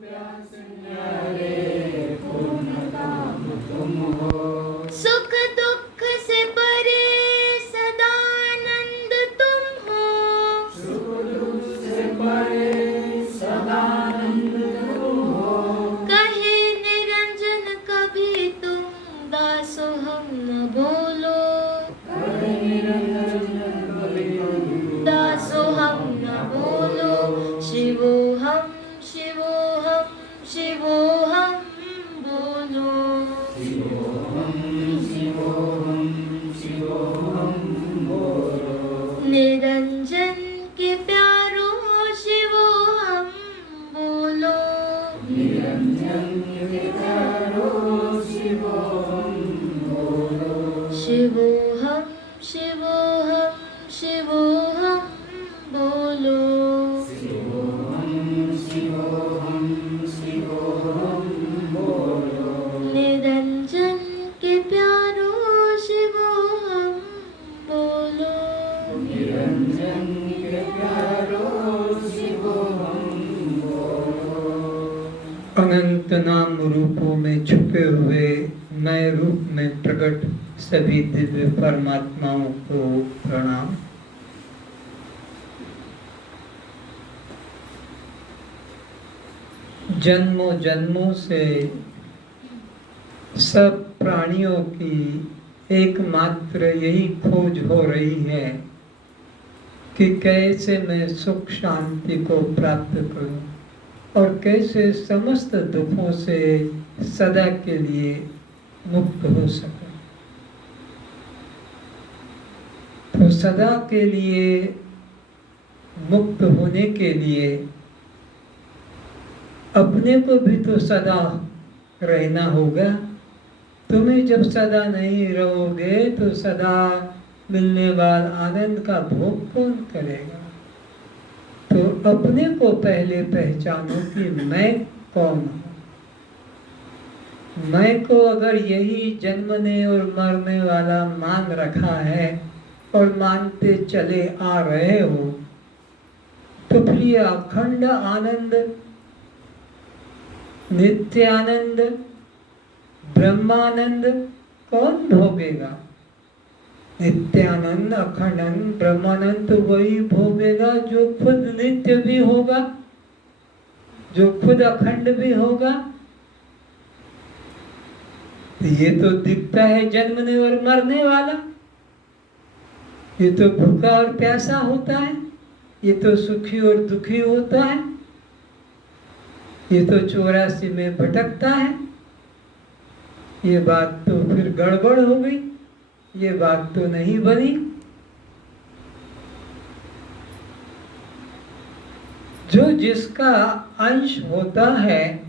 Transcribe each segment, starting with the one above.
प्यास न्यारे पूर्ण काम तुम हो। सुख दुख से परे सदानंद तुम हो। सुख दुख से परे सदानंद तुम हो। कहे निरंजन कभी तुम दासो हम न बोलो। कहे निरंजन कभी तुम दासो हम न बोलो। शिवोहम शिवोहम शिवोहम बोलो। शिवोहम शिवोहम शिवोहम बोलो। निरंजन के प्यारो शिवोहम बोलो। निरंजन के प्यारो शिवोहम बोलो। शिवोहम शिवोहम शिवोहम बोलो। निरंजन के प्यारो शिवोहम बोलो। निरंजन के प्यारो शिवोहम बोलो। अनंत नाम रूपों में छुपे हुए नए रूप में प्रकट सभी दिव्य परमात्माओं को प्रणाम। जन्मों जन्मों से सब प्राणियों की एकमात्र यही खोज हो रही है कि कैसे मैं सुख शांति को प्राप्त करूं और कैसे समस्त दुखों से सदा के लिए मुक्त हो सकूं। तो सदा के लिए मुक्त होने के लिए अपने को भी तो सदा रहना होगा। तुम्हें जब सदा नहीं रहोगे तो सदा मिलने वाले आनंद का भोग कौन करेगा। तो अपने को पहले पहचानो कि मैं कौन हूँ। मैं को अगर यही जन्मने और मरने वाला मान रखा है और मानते चले आ रहे हो तो फिर ये अखंड आनंद, नित्यानंद, ब्रह्मानंद कौन भोगेगा। नित्यानंद, अखंड ब्रह्मानंद तो वही भोगेगा जो खुद नित्य भी होगा, जो खुद अखंड भी होगा। ये तो दिखता है जन्मने और मरने वाला, ये तो भूखा और प्यासा होता है, ये तो सुखी और दुखी होता है, ये तो 84 में भटकता है। ये बात तो फिर गड़बड़ हो गई, ये बात तो नहीं बनी। जो जिसका अंश होता है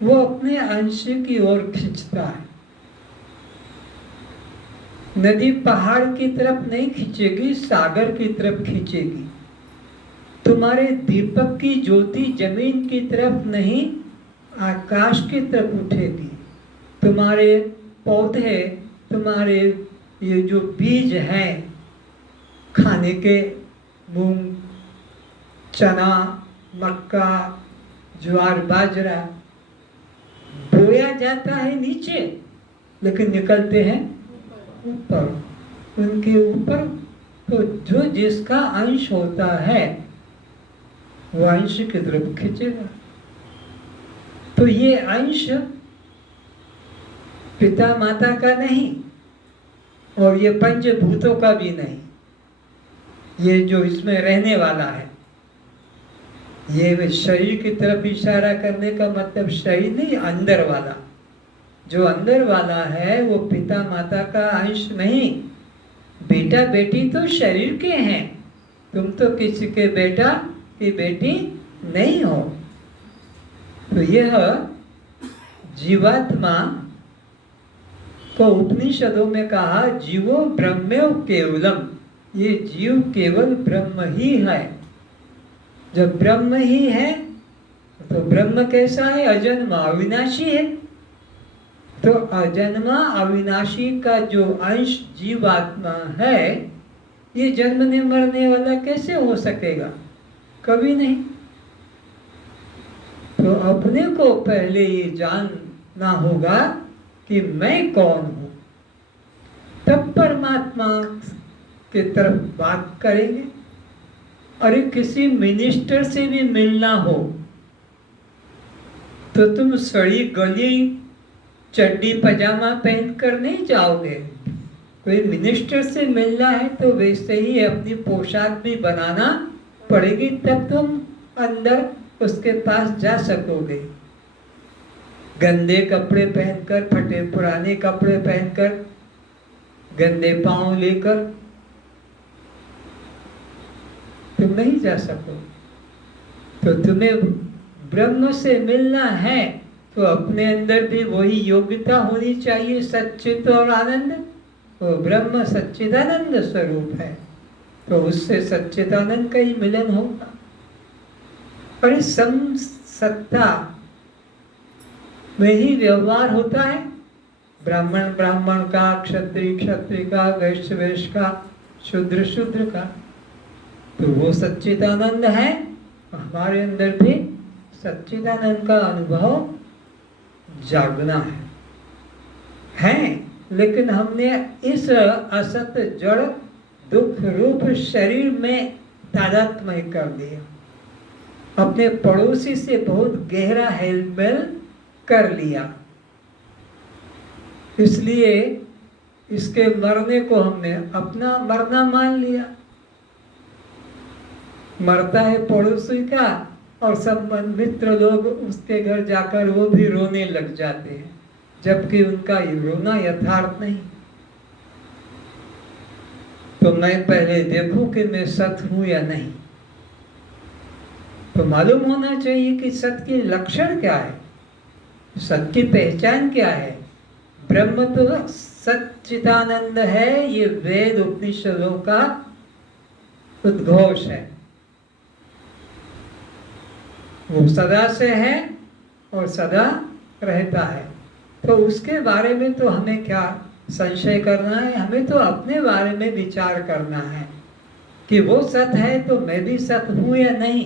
वो अपने अंश की ओर खींचता है। नदी पहाड़ की तरफ नहीं खींचेगी, सागर की तरफ खींचेगी। तुम्हारे दीपक की ज्योति जमीन की तरफ नहीं, आकाश की तरफ उठेगी। तुम्हारे पौधे, तुम्हारे ये जो बीज हैं खाने के, मूंग, चना, मक्का, ज्वार, बाजरा, बोया जाता है नीचे लेकिन निकलते हैं ऊपर। उनके ऊपर तो जो जिसका अंश होता है वो अंश की तरफ खींचेगा। तो ये अंश पिता माता का नहीं और ये पंचभूतों का भी नहीं। ये जो इसमें रहने वाला है, ये शरीर की तरफ इशारा करने का मतलब शरीर नहीं, अंदर वाला। जो अंदर वाला है वो पिता माता का अंश नहीं। बेटा बेटी तो शरीर के हैं, तुम तो किसी के बेटा की बेटी नहीं हो। तो यह जीवात्मा को उपनिषदों में कहा जीवो ब्रह्मो केवलम। ये जीव केवल ब्रह्म ही है। जब ब्रह्म ही है तो ब्रह्म कैसा है? अजन्मा, अविनाशी है। तो अजन्मा अविनाशी का जो अंश जीवात्मा है ये जन्मने मरने वाला कैसे हो सकेगा? कभी नहीं। तो तो अपने को पहले ये जानना होगा कि मैं कौन हूं, तब परमात्मा के तरफ बात करेंगे। अरे किसी मिनिस्टर से भी मिलना हो तो तुम सड़ी गली चड्डी पजामा पहन कर नहीं जाओगे। कोई मिनिस्टर से मिलना है तो वैसे ही अपनी पोशाक भी बनाना पड़ेगी, तब तुम अंदर उसके पास जा सकोगे। गंदे कपड़े पहनकर, फटे पुराने कपड़े पहनकर, गंदे पांव लेकर तुम नहीं जा सको। तो तुम्हें ब्रह्म से मिलना है तो अपने अंदर भी वही योग्यता होनी चाहिए, सच्चित और आनंद। तो ब्रह्म सच्चिदानंद स्वरूप है, तो उससे सच्चिदानंद का ही मिलन होगा। और इस सत्ता में ही व्यवहार होता है, ब्राह्मण ब्राह्मण का, क्षत्रिय क्षत्रिय का, वैश्य वैश्य का, शूद्र शूद्र का। तो वो सच्चिदानंद है, हमारे अंदर भी सच्चिदानंद का अनुभव जागना है। लेकिन हमने इस असत जड़ दुख रूप शरीर में तादात्म्य कर दिया, अपने पड़ोसी से बहुत गहरा हेलमेल कर लिया। इसलिए इसके मरने को हमने अपना मरना मान लिया। मरता है पड़ोसी का और सब मित्र लोग उसके घर जाकर वो भी रोने लग जाते हैं, जबकि उनका रोना यथार्थ नहीं। तो मैं पहले देखूं कि मैं सत हूं या नहीं। तो मालूम होना चाहिए कि सत के लक्षण क्या है, सत की पहचान क्या है। ब्रह्म तो सच्चिदानंद है, ये वेद उपनिषदों का उद्घोष है। वो सदा से है और सदा रहता है। तो उसके बारे में तो हमें क्या संशय करना है, हमें तो अपने बारे में विचार करना है कि वो सत है तो मैं भी सत हूँ या नहीं,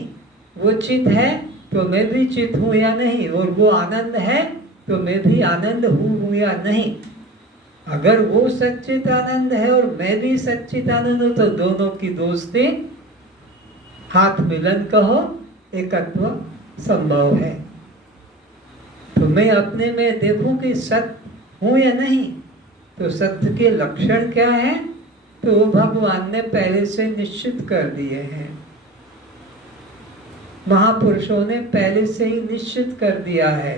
वो चित है तो मैं भी चित हूँ या नहीं, और वो आनंद है तो मैं भी आनंद हूँ या नहीं। अगर वो सच्चित आनंद है और मैं भी सच्चित आनंद हूँ तो दोनों की दोस्ती, हाथ मिलन कहो, एकत्व संभव है। तो मैं अपने में देखूं कि सत्य हूं या नहीं। तो सत्य के लक्षण क्या है, तो वो भगवान ने पहले से निश्चित कर दिए हैं, महापुरुषों ने पहले से ही निश्चित कर दिया है।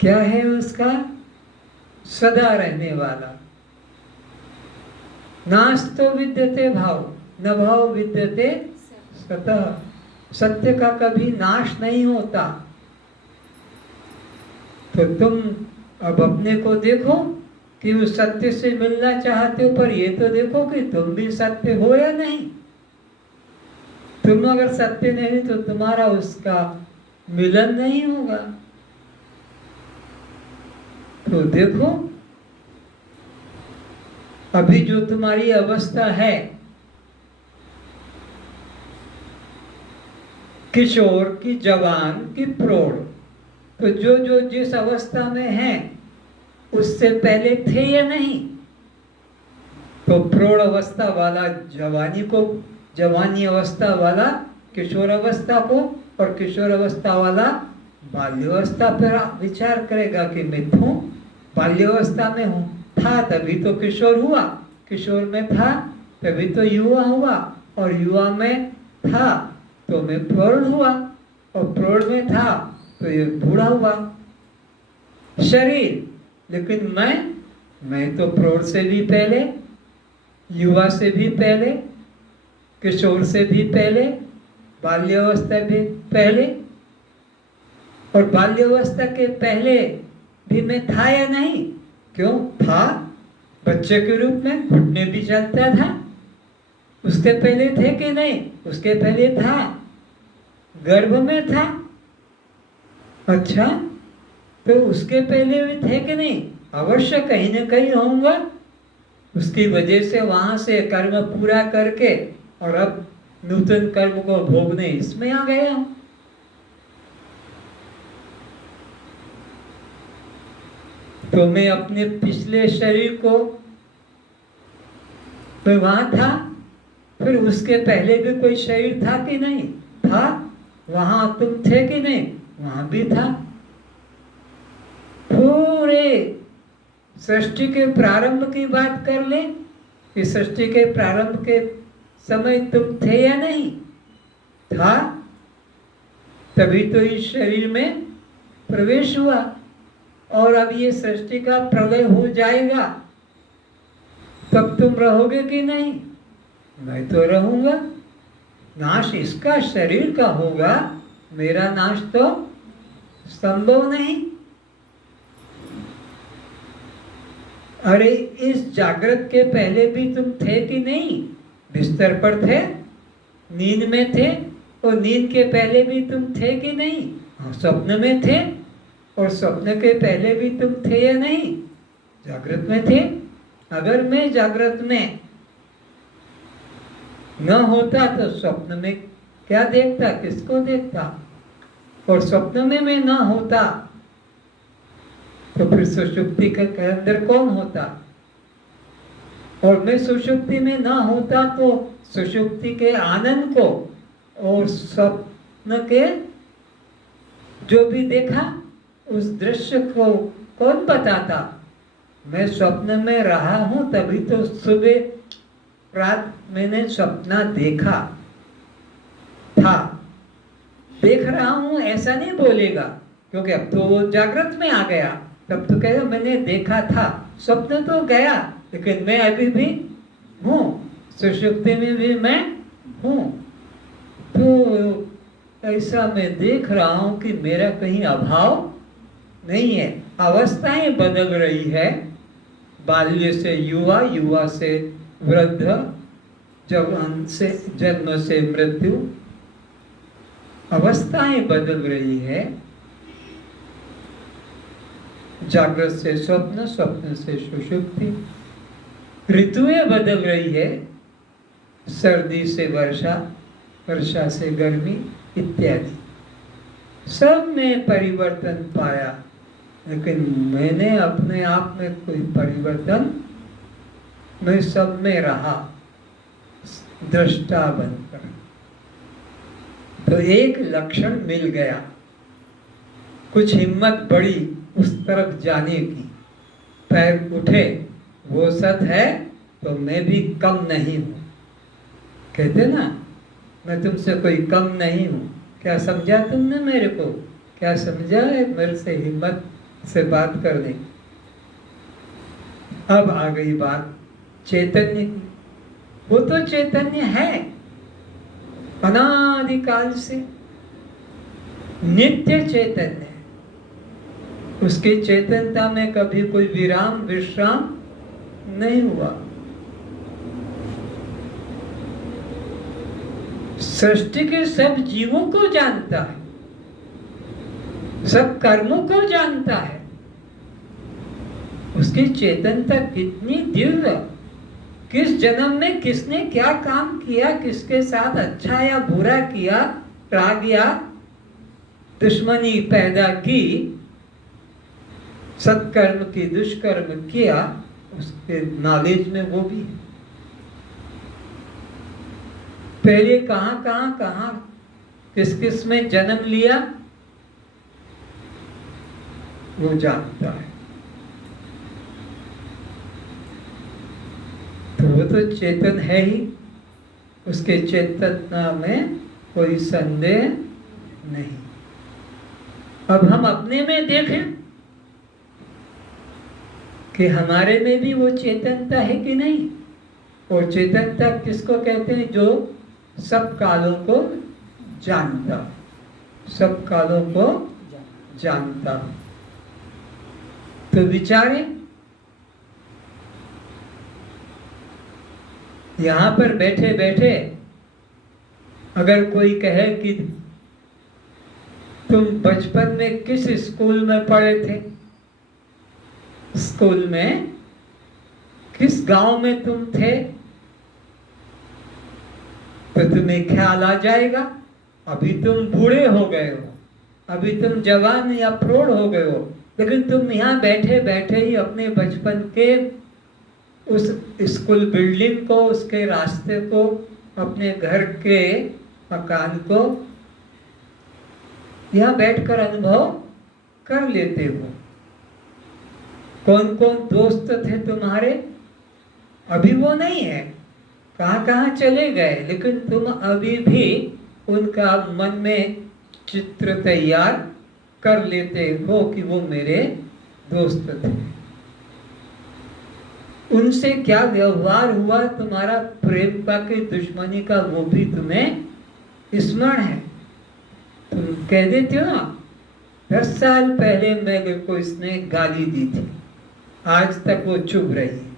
क्या है उसका? सदा रहने वाला। नास्तो विद्यते भाव, न भाव विद्यते सतः। सत्य का कभी नाश नहीं होता। तो तुम अब अपने को देखो कि उस सत्य से मिलना चाहते हो, पर ये तो देखो कि तुम भी सत्य हो या नहीं। तुम अगर सत्य नहीं तो तुम्हारा उसका मिलन नहीं होगा। तो देखो अभी जो तुम्हारी अवस्था है, किशोर की, जवान की, प्रौढ़, तो जो जो जिस अवस्था में है उससे पहले थे या नहीं। तो प्रौढ़ अवस्था वाला जवानी को, जवानी अवस्था वाला किशोर अवस्था को, और किशोर अवस्था वाला बाल्यावस्था पर विचार करेगा कि मैं हूँ, बाल्यावस्था में हूँ, था तभी तो किशोर हुआ, किशोर में था तभी तो युवा हुआ, और युवा में था तो मैं प्रौढ़ हुआ, और प्रौढ़ में था तो ये बूढ़ा हुआ। शरीर, लेकिन मैं तो प्रौढ़ से भी पहले, युवा से भी पहले, किशोर से भी पहले, बाल्यावस्था भी पहले, और बाल्यावस्था के पहले भी मैं था या नहीं? क्यों था? बच्चे के रूप में घुटने भी चलता था, उसके पहले थे कि नहीं? उसके पहले था, गर्भ में था। अच्छा, तो उसके पहले भी थे कि नहीं? अवश्य कहीं न कहीं होऊंगा। उसकी वजह से वहां से कर्म पूरा करके और अब नूतन कर्म को भोगने इसमें आ गया हूं। तो मैं अपने पिछले शरीर को, मैं वहां था, फिर उसके पहले भी कोई शरीर था कि नहीं था? वहां तुम थे कि नहीं? वहां भी था। पूरे सृष्टि के प्रारंभ की बात कर ले कि सृष्टि के प्रारंभ के समय तुम थे या नहीं? था, तभी तो इस शरीर में प्रवेश हुआ। और अब ये सृष्टि का प्रलय हो जाएगा, तब तुम रहोगे कि नहीं? मैं तो रहूंगा। नाश इसका शरीर का होगा, मेरा नाश तो संभव नहीं। अरे इस जागृत के पहले भी तुम थे कि नहीं? बिस्तर पर थे, नींद में थे, और नींद के पहले भी तुम थे कि नहीं? हाँ, स्वप्न में थे, और स्वप्न के पहले भी तुम थे या नहीं? जागृत में थे। अगर मैं जागृत में न होता तो स्वप्न में क्या देखता, किसको देखता? और स्वप्न में मैं न होता तो फिर सुषुप्ति के अंदर कौन होता? और मैं सुषुप्ति में न होता तो सुषुप्ति के आनंद को और स्वप्न के जो भी देखा उस दृश्य को कौन बताता? मैं स्वप्न में रहा हूं, तभी तो सुबह रात मैंने सपना देखा था। देख रहा हूं ऐसा नहीं बोलेगा, क्योंकि अब तो वो जागृत में आ गया। तब तो कहेगा मैंने देखा था। स्वप्न तो गया, लेकिन मैं अभी भी हूं, सुषुप्ति में भी मैं हूं। तो ऐसा मैं देख रहा हूं कि मेरा कहीं अभाव नहीं है। अवस्थाएं बदल रही है, बाल्य से युवा, युवा से वृद्ध, जवान से जन्म से मृत्यु, अवस्थाएं बदल रही है। जागृत से स्वप्न, स्वप्न से सुषुप्ति, ऋतुएं बदल रही है, सर्दी से वर्षा, वर्षा से गर्मी इत्यादि। सब में परिवर्तन पाया, लेकिन मैंने अपने आप में कोई परिवर्तन, मैं सब में रहा दृष्टा बनकर। तो एक लक्षण मिल गया, कुछ हिम्मत बढ़ी उस तरफ जाने की, पैर उठे, वो सत है तो मैं भी कम नहीं हूं। कहते ना, मैं तुमसे कोई कम नहीं हूं। क्या समझा तुमने मेरे को? क्या समझा है मेरे से हिम्मत से बात करने? अब आ गई बात चैतन्य की। वो तो चैतन्य है, अनादिकाल से नित्य चैतन्य है। उसकी चेतनता में कभी कोई विराम विश्राम नहीं हुआ। सृष्टि के सब जीवों को जानता है, सब कर्मों को जानता है। उसकी चेतनता कितनी दिव्य! किस जन्म में किसने क्या काम किया, किसके साथ अच्छा या बुरा किया, राग या दुश्मनी पैदा की, सत्कर्म की दुष्कर्म किया, उसके नॉलेज में वो भी है। पहले कहां किस किस में जन्म लिया वो जानता है। तो वो तो चेतन है ही, उसके चेतना में कोई संदेह नहीं। अब हम अपने में देखें कि हमारे में भी वो चेतनता है कि नहीं। और चेतनता किसको कहते हैं? जो सब कालों को जानता, सब कालों को जानता। तो विचारें, यहां पर बैठे बैठे अगर कोई कहे कि तुम बचपन में किस स्कूल में पढ़े थे, स्कूल में किस गांव में तुम थे, तो तुम्हें ख्याल आ जाएगा। अभी तुम बूढ़े हो गए हो, अभी तुम जवान या प्रौढ़ हो गए हो, लेकिन तुम यहाँ बैठे बैठे ही अपने बचपन के उस स्कूल बिल्डिंग को, उसके रास्ते को, अपने घर के मकान को यहाँ बैठकर अनुभव कर लेते हो। कौन कौन दोस्त थे तुम्हारे, अभी वो नहीं है, कहाँ कहाँ चले गए, लेकिन तुम अभी भी उनका मन में चित्र तैयार कर लेते हो कि वो मेरे दोस्त थे। उनसे क्या व्यवहार हुआ, तुम्हारा प्रेम का कि दुश्मनी का, वो भी तुम्हें स्मरण है। तुम कह देते हो ना, 10 साल पहले मेरे को इसने गाली दी थी, आज तक वो चुभ रही है।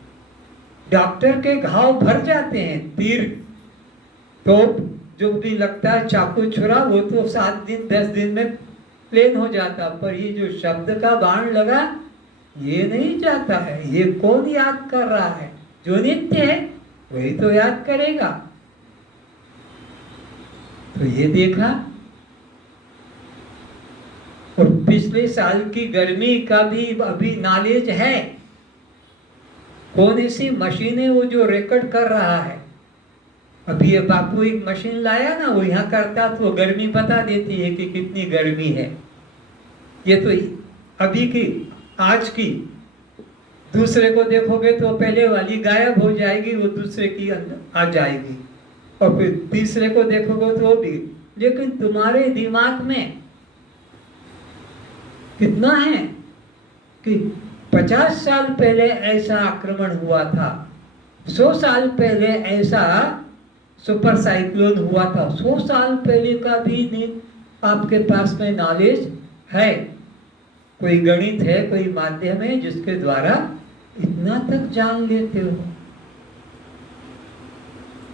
डॉक्टर के घाव भर जाते हैं, तीर तोप जो भी लगता है, चाकू छुरा, वो तो 7 दिन 10 दिन में प्लेन हो जाता, पर ये जो शब्द का बाण लगा, ये नहीं जाता है। ये कौन याद कर रहा है? जो नित्य है वही तो याद करेगा। तो ये देखा, और पिछले साल की गर्मी का भी अभी नॉलेज है। कौन सी मशीन है वो जो रिकॉर्ड कर रहा है? अभी ये बापू एक मशीन लाया ना, वो यहाँ करता तो गर्मी बता देती है कि कितनी गर्मी है। ये तो अभी की, आज की, दूसरे को देखोगे तो पहले वाली गायब हो जाएगी, वो दूसरे की अंदर आ जाएगी, और फिर तीसरे को देखोगे तो वो भी। लेकिन तुम्हारे दिमाग में कितना है कि 50 साल पहले ऐसा आक्रमण हुआ था, 100 साल पहले ऐसा सुपर साइक्लोन हुआ था, 100 साल पहले का भी नहीं आपके पास में नॉलेज है। कोई गणित है, कोई माध्यम है जिसके द्वारा इतना तक जान लेते हो।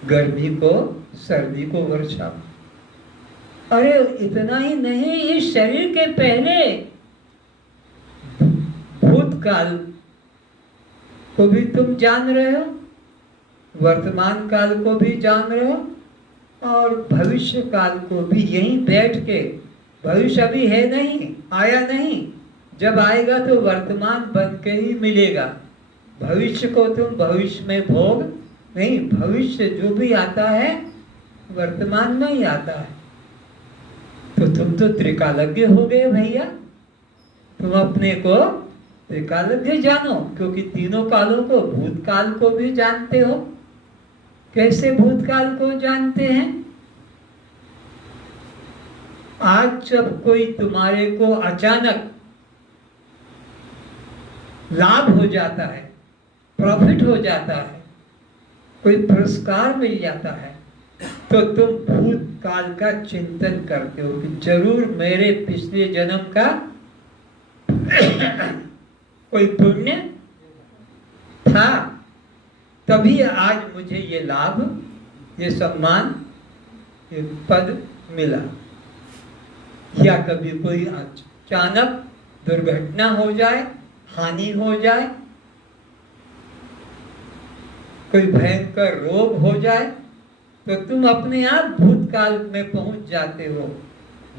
गर्मी को, सर्दी को, वर्षा को। अरे इतना ही नहीं, इस शरीर के पहले भूतकाल को भी तुम जान रहे हो, वर्तमान काल को भी जान रहे हो, और भविष्य काल को भी। यहीं बैठ के, भविष्य अभी है नहीं, आया नहीं, जब आएगा तो वर्तमान बन के ही मिलेगा। भविष्य को तुम भविष्य में भोग नहीं, भविष्य जो भी आता है वर्तमान में ही आता है। तो तुम तो त्रिकालज्ञ हो गए भैया, तुम अपने को त्रिकालज्ञ जानो, क्योंकि तीनों कालों को, भूतकाल को भी जानते हो। कैसे भूतकाल को जानते हैं? आज जब कोई तुम्हारे को अचानक लाभ हो जाता है, प्रॉफिट हो जाता है, कोई पुरस्कार मिल जाता है, तो तुम भूतकाल का चिंतन करते हो कि जरूर मेरे पिछले जन्म का कोई पुण्य था, तभी आज मुझे ये लाभ, ये सम्मान, ये पद मिला। या कभी कोई अचानक दुर्घटना हो जाए, हानि हो जाए, कोई भयंकर रोग हो जाए, तो तुम अपने आप भूतकाल में पहुंच जाते हो।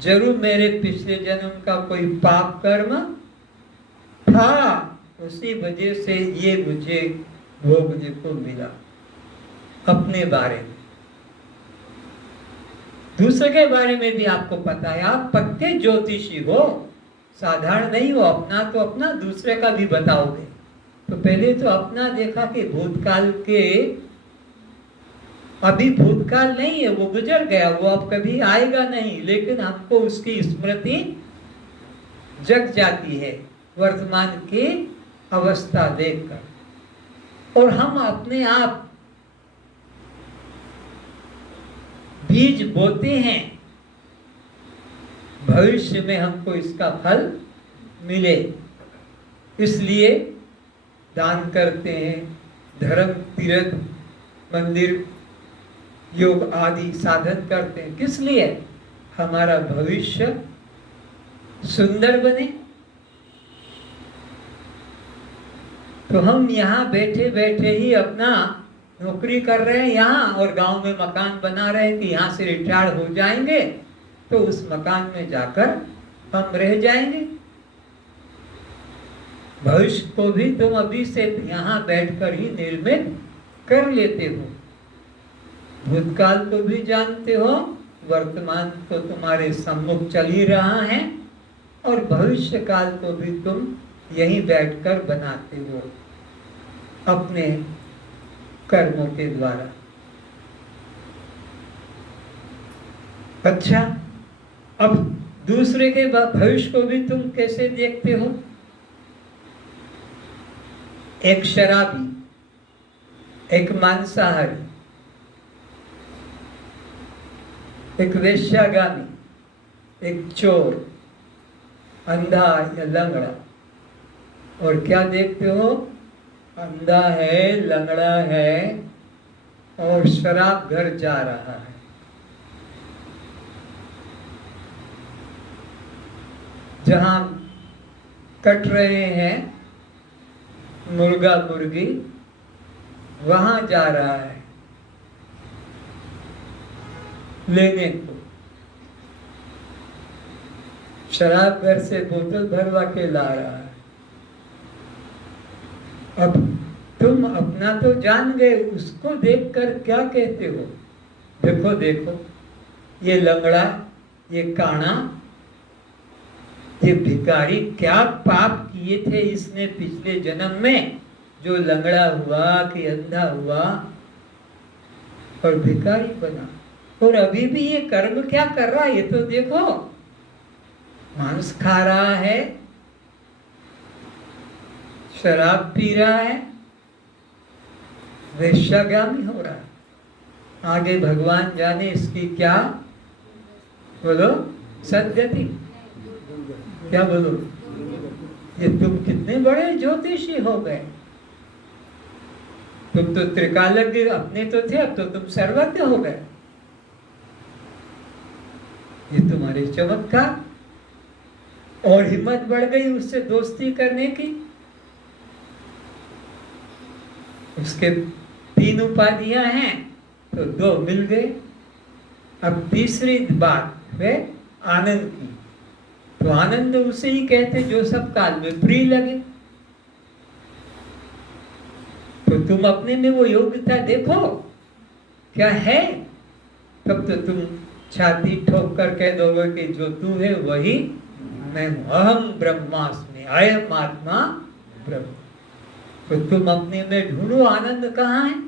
जरूर मेरे पिछले जन्म का कोई पाप कर्म था, उसी वजह से ये मुझे भोगने को मिला। अपने बारे में, दूसरे के बारे में भी आपको पता है। आप पक्के ज्योतिषी हो, साधारण नहीं हो। अपना तो अपना, दूसरे का भी बताओगे। तो पहले तो अपना देखा कि भूतकाल के, अभी भूतकाल नहीं है, वो गुजर गया, वो अब कभी आएगा नहीं, लेकिन हमको उसकी स्मृति जग जाती है वर्तमान की अवस्था देखकर। और हम अपने आप बीज बोते हैं, भविष्य में हमको इसका फल मिले, इसलिए दान करते हैं, धर्म, तीर्थ, मंदिर, योग आदि साधन करते हैं। किस लिए? हमारा भविष्य सुंदर बने। तो हम यहाँ बैठे बैठे ही अपना नौकरी कर रहे हैं यहाँ और गांव में मकान बना रहे हैं कि यहाँ से रिटायर हो जाएंगे तो उस मकान में जाकर हम रह जाएंगे। भविष्य को भी तुम अभी से यहाँ बैठकर ही निर्मित कर लेते हो। भूतकाल को भी जानते हो, वर्तमान तो तुम्हारे सम्मुख चल ही रहा है और भविष्य काल को भी तुम यहीं बैठकर बनाते हो अपने कर्मों के द्वारा। अच्छा, अब दूसरे के भविष्य को भी तुम कैसे देखते हो? एक शराबी, एक मांसाहारी, एक वेश्यागामी, एक चोर, अंधा या लंगड़ा, और क्या देखते हो? अंधा है, लंगड़ा है और शराब घर जा रहा है। जहां कट रहे हैं मुर्गा मुर्गी, वहां जा रहा है लेने को। शराब घर से बोतल भरवा के ला रहा है। अब तुम अपना तो जान गए, उसको देखकर क्या कहते हो? देखो देखो, ये लंगड़ा, ये काना, ये भिखारी क्या पाप किए थे इसने पिछले जन्म में, जो लंगड़ा हुआ कि अंधा हुआ और भिखारी बना। और अभी भी ये कर्म क्या कर रहा है ये तो देखो। मांस खा रहा है, शराब पी रहा है, वेश्यागामी हो रहा है। आगे भगवान जाने इसकी क्या, बोलो, सदगति। क्या बोलो? ये तुम कितने बड़े ज्योतिषी हो गए। तुम तो त्रिकालज्ञ अपने तो थे, अब तो तुम सर्वज्ञ हो गए। ये तुम्हारे चमत्कार, और हिम्मत बढ़ गई उससे दोस्ती करने की। उसके 3 उपाधियां हैं तो 2 मिल गए। अब तीसरी बात है आनंद की। तो आनंद उसे ही कहते जो सब काल में प्रिय लगे। तो तुम अपने में वो योग्यता देखो क्या है, तब तो तुम छाती ठोक कर कह दोगे कि जो तू है वही मैं हूं। अहम ब्रह्मास्मि, अयम आत्मा ब्रह्म। तो तुम अपने में ढूंढो आनंद कहाँ है।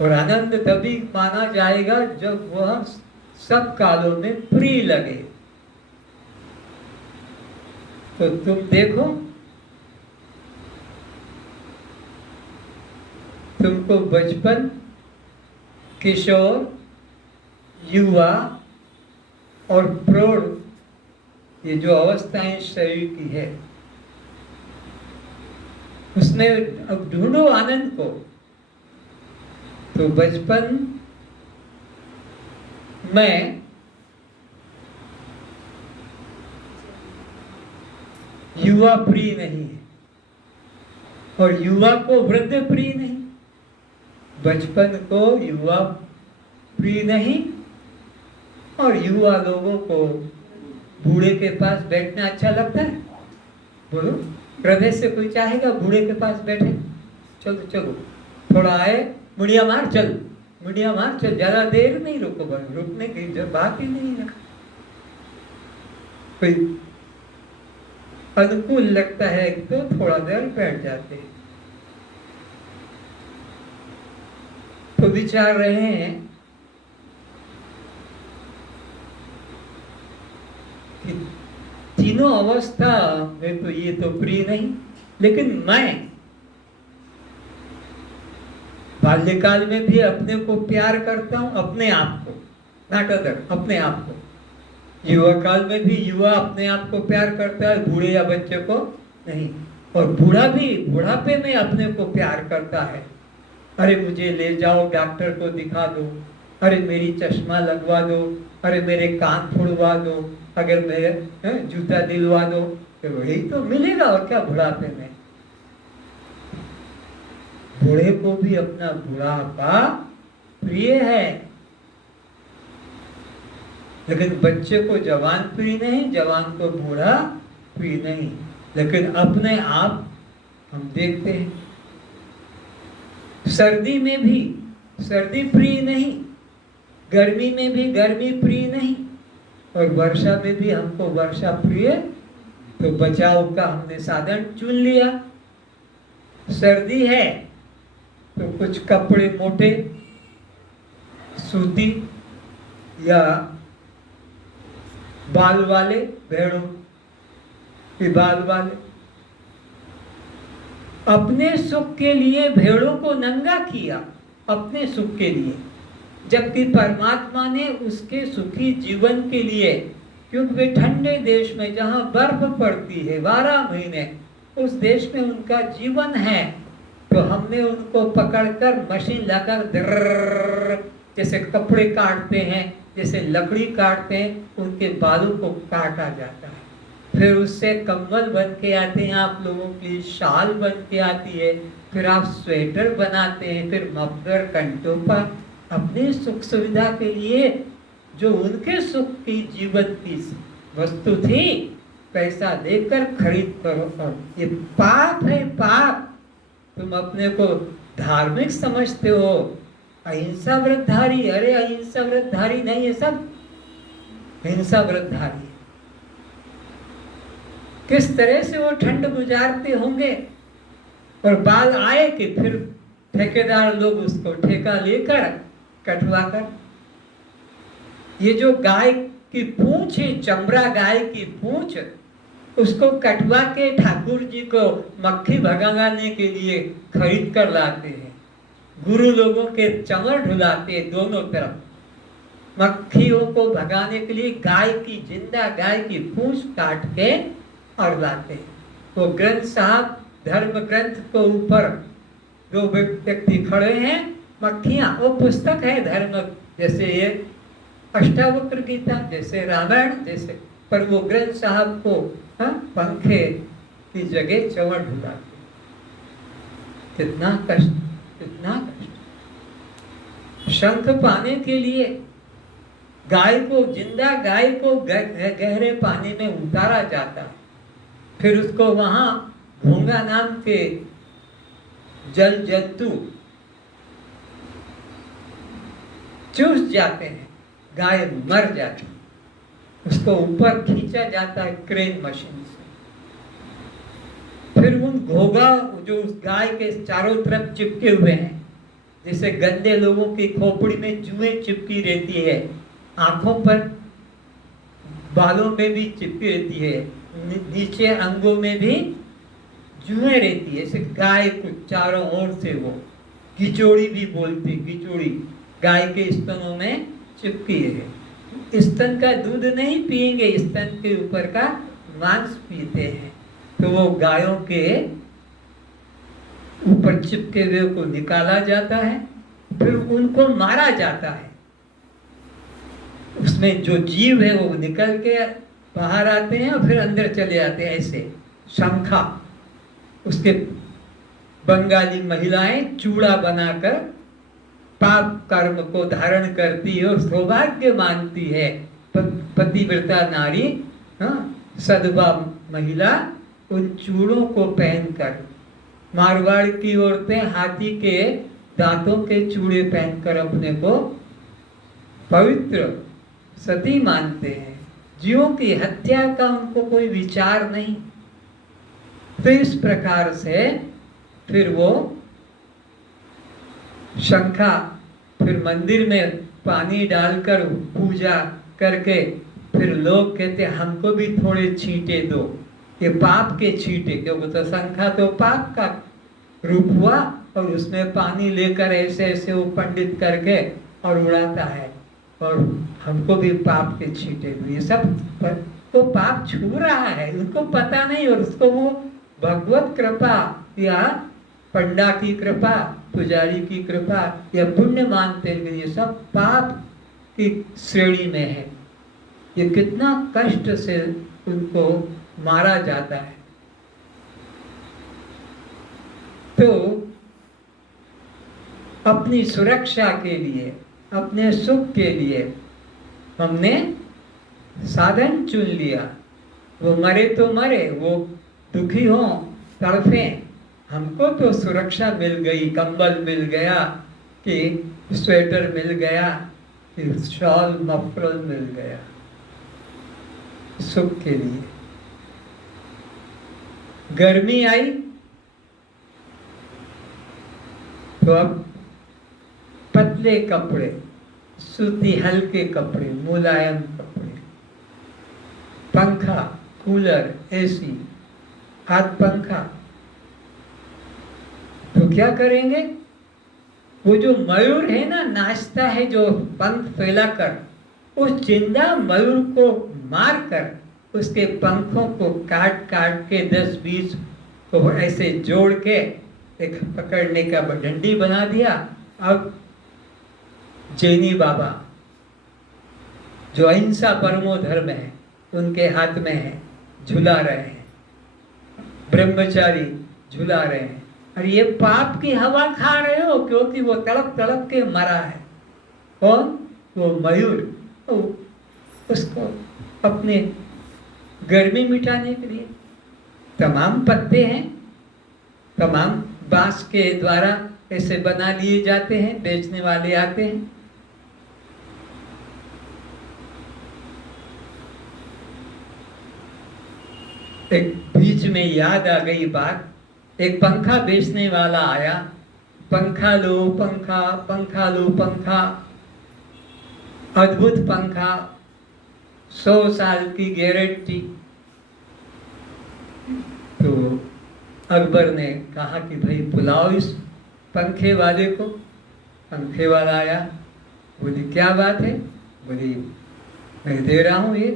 और आनंद तभी माना जाएगा जब वह सब कालों में प्रिय लगे। तो तुम देखो, तुमको बचपन, किशोर, युवा और प्रौढ़, ये जो अवस्थाएं शरीर की है, उसमें अब ढूंढो आनंद को। तो बचपन में युवा प्रिय नहीं है और युवा को वृद्ध प्रिय नहीं। बचपन को युवा प्रिय नहीं और युवा लोगों को बूढ़े के पास बैठना अच्छा लगता है। बोलो, हृदय से कोई चाहेगा बूढ़े के पास बैठे? चलो चलो, थोड़ा आए, मुड़िया मार, चल मुड़िया मार, चल, ज्यादा देर नहीं रुको, रुकने की जब बात ही नहीं है। कोई अनुकूल लगता है तो थोड़ा देर बैठ जाते हैं। तो विचार रहे हैं कि तीनों अवस्था में तो ये तो प्रिय नहीं, लेकिन मैं बाल्यकाल में भी अपने को प्यार करता हूं, अपने आप को, नॉट अदर, अपने आप को। युवा काल में भी युवा अपने आप को प्यार करता है, बूढ़े या बच्चे को नहीं। और बूढ़ा भी बुढ़ापे में अपने को प्यार करता है। अरे मुझे ले जाओ, डॉक्टर को दिखा दो, अरे मेरी चश्मा लगवा दो, अरे मेरे कान फुड़वा दो, अगर मेरे जूता दिलवा दो, तो वही तो मिलेगा और क्या बुढ़ापे में। बूढ़े को भी अपना बुढ़ापा प्रिय है, लेकिन बच्चे को जवान प्रिय नहीं, जवान को बूढ़ा प्रिय नहीं। लेकिन अपने आप हम देखते हैं, सर्दी में भी सर्दी प्रिय नहीं, गर्मी में भी गर्मी प्रिय नहीं, और वर्षा में भी हमको वर्षा प्रिय। तो बचाव का हमने साधन चुन लिया। सर्दी है तो कुछ कपड़े मोटे सूती या बाल वाले, भेड़ों के बाल वाले। अपने सुख के लिए भेड़ों को नंगा किया, अपने सुख के लिए, जबकि परमात्मा ने उसके सुखी जीवन के लिए, क्योंकि वे ठंडे देश में जहां बर्फ पड़ती है 12 महीने, उस देश में उनका जीवन है, तो हमने उनको पकड़कर मशीन लाकर जैसे कपड़े काटते हैं, जैसे लकड़ी काटते हैं, उनके बालों को काटा जाता है। फिर उससे कंबल बन के आते हैं, आप लोगों की शाल बन के आती है, फिर आप स्वेटर बनाते हैं, फिर मफलर, कंटोपा, अपनी सुख सुविधा के लिए जो उनके सुख की जीवन की वस्तु थी, पैसा देकर खरीद करो। और ये पाप है, पाप। तुम अपने को धार्मिक समझते हो, अहिंसा व्रतधारी। अरे अहिंसा व्रतधारी नहीं, ये सब हिंसा व्रतधारी। किस तरह से वो ठंड गुजारते होंगे, और बाल आए कि फिर ठेकेदार लोग उसको ठेका लेकर कटवा कर, ये जो गाय की पूंछ है, चमड़ा गाय की पूंछ, उसको कटवा के ठाकुर जी को मक्खी भगाने के लिए खरीद कर लाते हैं। गुरु लोगों के चमर ढुलाते हैं दोनों तरफ। मक्खियों को भगाने के लिए गाय की, जिंदा गाय की पूंछ काट के और लाते हैं। वो ग्रंथ साहब धर्म ग्रंथ को ऊपर दो व्यक्ति खड़े हैं, मक्खियां, वो पुस्तक है धर्म, जैसे ये अष्टावक्र गीता, जैसे रामायण, जैसे, पर वो ग्रंथ साहब को पंखे की जगह चमड़ ढुलाते। कितना कष्ट, कितना कष्ट। शंख पाने के लिए गाय को, जिंदा गाय को गहरे पानी में उतारा जाता, फिर उसको वहां घोंगा नाम के जल जंतु चूस जाते हैं, गाय मर जाती, उसको ऊपर खींचा जाता है क्रेन मशीन से। फिर उन घोगा जो उस गाय के चारों तरफ चिपके हुए हैं, जैसे गंदे लोगों की खोपड़ी में जुएं चिपकी रहती है, आंखों पर, बालों में भी चिपकी रहती है, नीचे अंगों में भी जुएं रहती है, ऐसे गाय को चारों ओर से वो गिचोड़ी भी बोलती, गिचोड़ी गाय के स्तनों में चिपकी है। स्तन का दूध नहीं पिएंगे, स्तन के ऊपर का मांस पीते हैं। तो वो गायों के ऊपर चिपके हुए को निकाला जाता है, फिर उनको मारा जाता है। उसमें जो जीव है वो निकल के बाहर आते हैं और फिर अंदर चले आते हैं, ऐसे शंखा। उसके बंगाली महिलाएं चूड़ा बनाकर पाप कर्म को धारण करती है और सौभाग्य मानती है। पतिव्रता नारी, सदवा महिला उन चूड़ों को पहनकर, मारवाड़ की औरतें हाथी के दांतों के चूड़े पहनकर अपने को पवित्र सती मानते हैं। जीवों की हत्या का उनको कोई विचार नहीं। तो इस प्रकार से फिर वो शंखा, फिर मंदिर में पानी डालकर पूजा करके, फिर लोग कहते हमको भी थोड़े छींटे दो, ये पाप के छींटे, क्योंकि तो शंखा तो पाप का रूप हुआ, और उसमें पानी लेकर ऐसे ऐसे वो पंडित करके और उड़ाता है, और हमको भी पाप के छींटे दो। ये सब तो पाप छू रहा है, उनको पता नहीं, और उसको वो भगवत कृपा या पंडा की कृपा, पुजारी की कृपा या पुण्य मानते हैं। ये सब पाप की श्रेणी में है। ये कितना कष्ट से उनको मारा जाता है। तो अपनी सुरक्षा के लिए, अपने सुख के लिए हमने साधन चुन लिया। वो मरे तो मरे, वो दुखी हो, तड़फे, हमको तो सुरक्षा मिल गई, कंबल मिल गया, कि स्वेटर मिल गया, कि शॉल मफरल मिल गया, सुख के लिए। गर्मी आई तो अब पतले कपड़े, सूती हल्के कपड़े, मुलायम कपड़े, पंखा, कूलर, एसी, हाथ पंखा। तो क्या करेंगे? वो जो मयूर है ना, नाचता है जो पंख फैलाकर, उस जिंदा मयूर को मारकर उसके पंखों को काट काट के 10-20 को ऐसे जोड़ के एक पकड़ने का डंडी बना दिया। अब जैनी बाबा जो अहिंसा परमो धर्म है, उनके हाथ में है, झुला रहे हैं। ब्रह्मचारी झुला रहे हैं। और ये पाप की हवा खा रहे हो, क्योंकि वो तड़प तड़प के मरा है। कौन? वो मयूर। तो उसको अपने गर्मी मिटाने के लिए तमाम पत्ते हैं, तमाम बांस के द्वारा ऐसे बना लिए जाते हैं, बेचने वाले आते हैं। एक बीच में याद आ गई बात, एक पंखा बेचने वाला आया, पंखा लो पंखा, पंखा लो पंखा, अद्भुत पंखा, 100 साल की गारंटी। तो अकबर ने कहा कि भाई बुलाओ इस पंखे वाले को। पंखे वाला आया, बोली क्या बात है? बोली मैं दे रहा हूँ ये।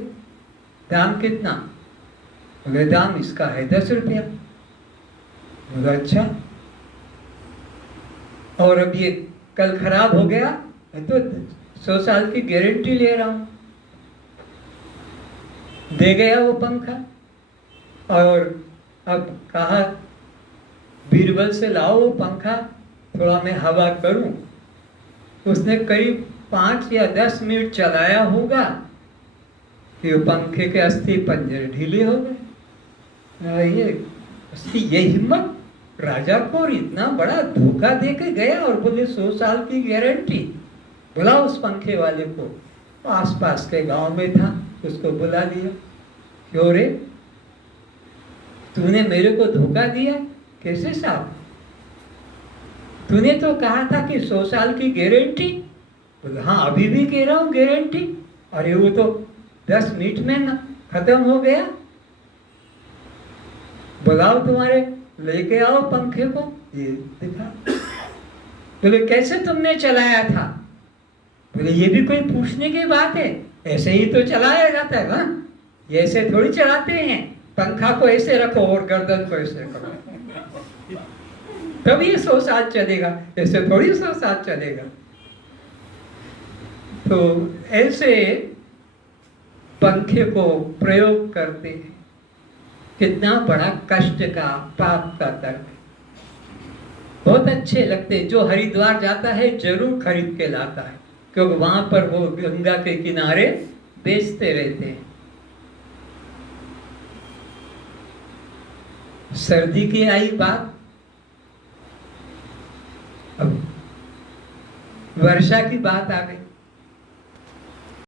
दाम कितना? बोले दाम इसका है 10 रुपया। बोला अच्छा, और अब ये कल खराब हो गया, मैं तो 100 साल की गारंटी ले रहा हूँ। दे गया वो पंखा। और अब कहा बीरबल से लाओ वो पंखा, थोड़ा मैं हवा करूं। उसने करीब 5 या 10 मिनट चलाया होगा कि वो पंखे के अस्थि पंजर ढीले हो गए। ये उसकी ये हिम्मत, राजा को इतना बड़ा धोखा दे के गया और बोले 100 साल की गारंटी। बुला उस पंखे वाले को। आसपास के गांव में था, उसको बुला लिया। क्यों रे, तूने मेरे को धोखा दिया? कैसे साहब? तूने तो कहा था कि 100 साल की गारंटी। बोले हाँ, अभी भी कह रहा हूँ गारंटी। अरे वो तो 10 मिनट में ना खत्म हो गया। बुलाओ तुम्हारे, लेके आओ पंखे को। ये दिखा। बोले कैसे तुमने चलाया था? बोले ये भी कोई पूछने की बात है, ऐसे ही तो चलाया जाता है ना, ये ऐसे थोड़ी चलाते हैं। पंखा को ऐसे रखो और गर्दन को ऐसे करो, तब ये 100 साल चलेगा, ऐसे थोड़ी 100 साल चलेगा। तो ऐसे पंखे को प्रयोग करते हैं। कितना बड़ा कष्ट का, पाप का कर्म। बहुत अच्छे लगते, जो हरिद्वार जाता है जरूर खरीद के लाता है, क्योंकि वहां पर वो गंगा के किनारे बेचते रहते हैं। सर्दी की आई बात, अब वर्षा की बात आ गई।